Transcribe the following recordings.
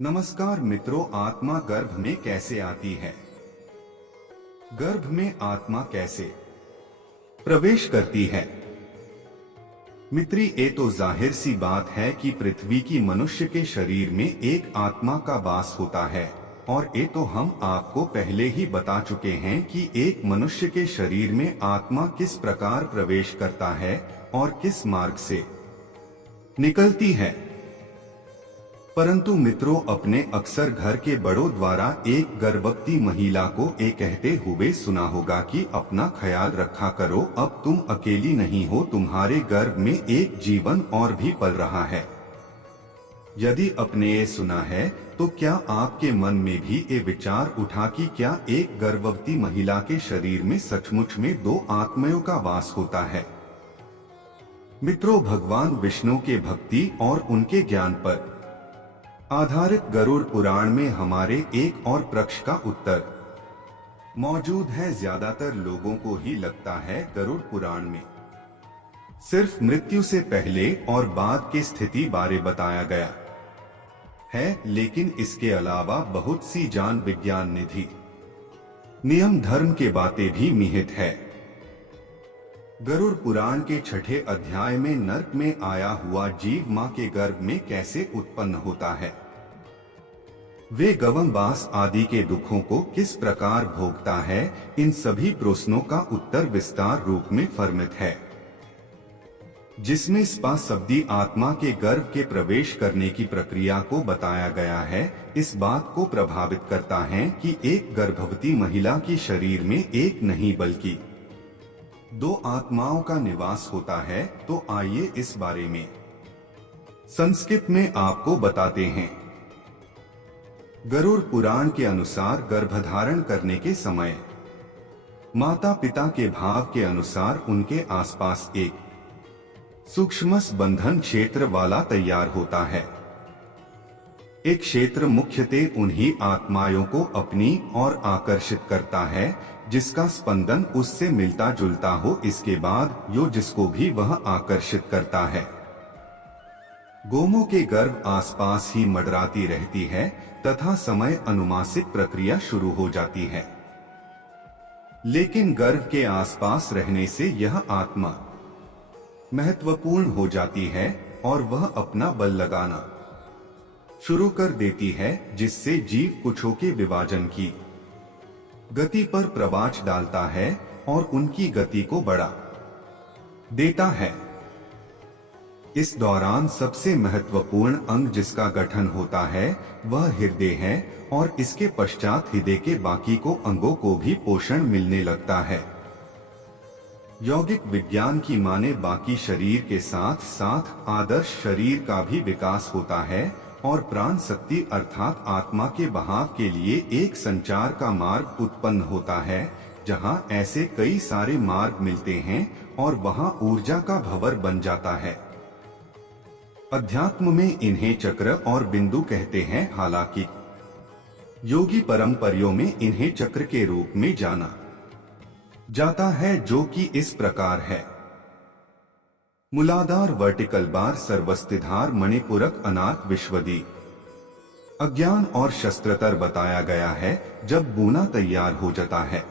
नमस्कार मित्रों, आत्मा गर्भ में कैसे आती है? गर्भ में आत्मा कैसे प्रवेश करती है? मित्री, ये तो जाहिर सी बात है कि पृथ्वी की मनुष्य के शरीर में एक आत्मा का वास होता है। और ये तो हम आपको पहले ही बता चुके हैं कि एक मनुष्य के शरीर में आत्मा किस प्रकार प्रवेश करता है और किस मार्ग से निकलती है। परंतु मित्रों, अपने अक्सर घर के बड़ों द्वारा एक गर्भवती महिला को ये कहते हुए सुना होगा कि अपना ख्याल रखा करो, अब तुम अकेली नहीं हो, तुम्हारे गर्भ में एक जीवन और भी पल रहा है। यदि आपने ये सुना है तो क्या आपके मन में भी ये विचार उठा कि क्या एक गर्भवती महिला के शरीर में सचमुच में दो आत्माओं का वास होता है? मित्रों, भगवान विष्णु के भक्ति और उनके ज्ञान पर आधारित गरुड़ पुराण में हमारे एक और प्रश्न का उत्तर मौजूद है। ज्यादातर लोगों को ही लगता है गरुड़ पुराण में सिर्फ मृत्यु से पहले और बाद की स्थिति बारे बताया गया है, लेकिन इसके अलावा बहुत सी जान विज्ञान निधि नियम धर्म के बातें भी निहित है। गरुड़ पुराण के 6ठे अध्याय में नर्क में आया हुआ जीव मां के गर्भ में कैसे उत्पन्न होता है, वे गवंवास आदि के दुखों को किस प्रकार भोगता है, इन सभी प्रश्नों का उत्तर विस्तार रूप में फर्मित है, जिसमें स्पष्ट आत्मा के गर्भ के प्रवेश करने की प्रक्रिया को बताया गया है। इस बात को प्रभावित करता है कि एक गर्भवती महिला की शरीर में एक नहीं बल्कि दो आत्माओं का निवास होता है। तो आइए इस बारे में संस्कृत में आपको बताते हैं। गरुड़ पुराण के अनुसार गर्भधारण करने के समय माता पिता के भाव के अनुसार उनके आसपास एक सूक्ष्म बंधन क्षेत्र वाला तैयार होता है। एक क्षेत्र मुख्यतः उन्हीं आत्माओं को अपनी ओर आकर्षित करता है जिसका स्पंदन उससे मिलता जुलता हो। इसके बाद यो जिसको भी वह आकर्षित करता है, गोमों के गर्भ आसपास ही मंडराती रहती है तथा समय अनुमासिक प्रक्रिया शुरू हो जाती है। लेकिन गर्भ के आसपास रहने से यह आत्मा महत्वपूर्ण हो जाती है और वह अपना बल लगाना शुरू कर देती है, जिससे जीव कुछों के विभाजन की गति पर प्रभाव डालता है और उनकी गति को बढ़ा देता है। इस दौरान सबसे महत्वपूर्ण अंग जिसका गठन होता है वह हृदय है और इसके पश्चात हृदय के बाकी को अंगों को भी पोषण मिलने लगता है। यौगिक विज्ञान की माने बाकी शरीर के साथ साथ आदर्श शरीर का भी विकास होता है और प्राण शक्ति अर्थात आत्मा के बहाव के लिए एक संचार का मार्ग उत्पन्न होता है, जहां ऐसे कई सारे मार्ग मिलते हैं और वहां ऊर्जा का भंवर बन जाता है। अध्यात्म में इन्हें चक्र और बिंदु कहते हैं। हालांकि योगी परंपराओं में इन्हें चक्र के रूप में जाना जाता है, जो कि इस प्रकार है। मूलाधार, वर्टिकल बार, सर्वस्तिधार, मणिपूरक, अनाथ, विश्वदी, अज्ञान और शस्त्रतर बताया गया है। जब बूना तैयार हो जाता है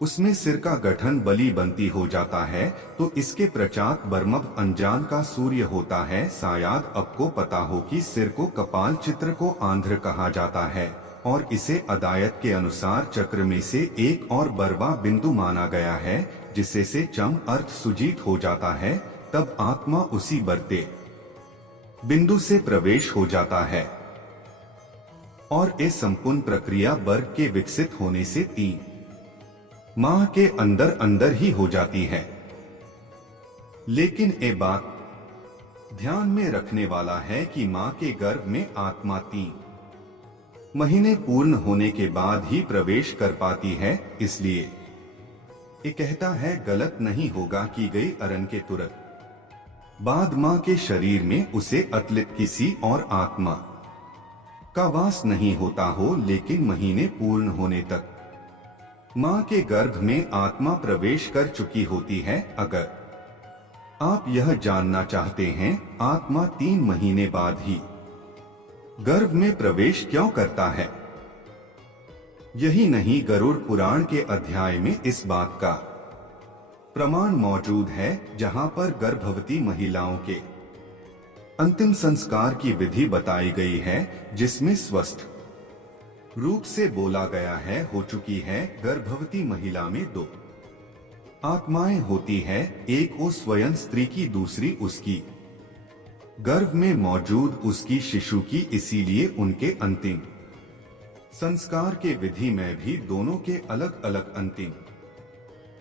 उसमें सिर का गठन बलि बनती हो जाता है, तो इसके पश्चात बर्मभ अनजान का सूर्य होता है। शायद आपको पता हो कि सिर को कपाल चित्र को आंध्र कहा जाता है और इसे अदायत के अनुसार चक्र में से एक और बरवा बिंदु माना गया है, जिससे से चम अर्थ सुजीत हो जाता है। तब आत्मा उसी बरते बिंदु से प्रवेश हो जाता है और ये संपूर्ण प्रक्रिया वर्ग के विकसित होने से 3 माह के अंदर अंदर ही हो जाती है। लेकिन ये बात ध्यान में रखने वाला है कि मां के गर्भ में आत्मा 3 महीने पूर्ण होने के बाद ही प्रवेश कर पाती है। इसलिए ये कहता है गलत नहीं होगा कि गई अरण के तुरंत बाद मां के शरीर में उसे अतलित किसी और आत्मा का वास नहीं होता हो, लेकिन महीने पूर्ण होने तक मां के गर्भ में आत्मा प्रवेश कर चुकी होती है। अगर आप यह जानना चाहते हैं आत्मा 3 महीने बाद ही गर्भ में प्रवेश क्यों करता है? यही नहीं, गरुड़ पुराण के अध्याय में इस बात का प्रमाण मौजूद है, जहां पर गर्भवती महिलाओं के अंतिम संस्कार की विधि बताई गई है, जिसमें स्वस्थ रूप से बोला गया है, हो चुकी है। गर्भवती महिला में दो आत्माएं होती है, एक वो स्वयं स्त्री की, दूसरी उसकी गर्भ में मौजूद उसकी शिशु की। इसीलिए उनके अंतिम संस्कार के विधि में भी दोनों के अलग अलग अंतिम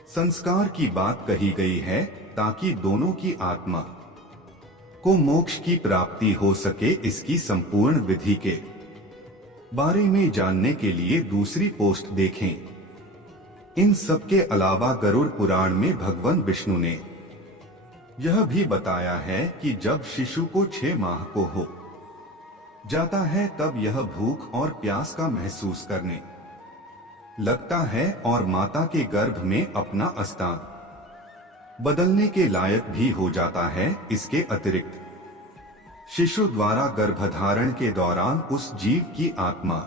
संस्कार की बात कही गई है, ताकि दोनों की आत्मा को मोक्ष की प्राप्ति हो सके। इसकी संपूर्ण विधि के बारे में जानने के लिए दूसरी पोस्ट देखें। इन सब के अलावा गरुड़ पुराण में भगवान विष्णु ने यह भी बताया है कि जब शिशु को 6 माह को हो जाता है, तब यह भूख और प्यास का महसूस करने लगता है और माता के गर्भ में अपना स्थान बदलने के लायक भी हो जाता है। इसके अतिरिक्त शिशु द्वारा गर्भधारण के दौरान उस जीव की आत्मा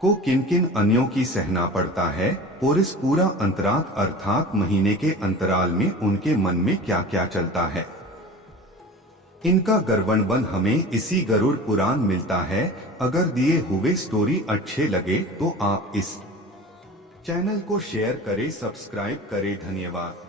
को किन किन अन्यों की सहना पड़ता है, और इस पूरा अंतरात अर्थात महीने के अंतराल में उनके मन में क्या क्या चलता है, इनका वर्णन हमें इसी गरुड़ पुराण मिलता है। अगर दिए हुए स्टोरी अच्छे लगे तो आप इस चैनल को शेयर करें, सब्सक्राइब करें। धन्यवाद।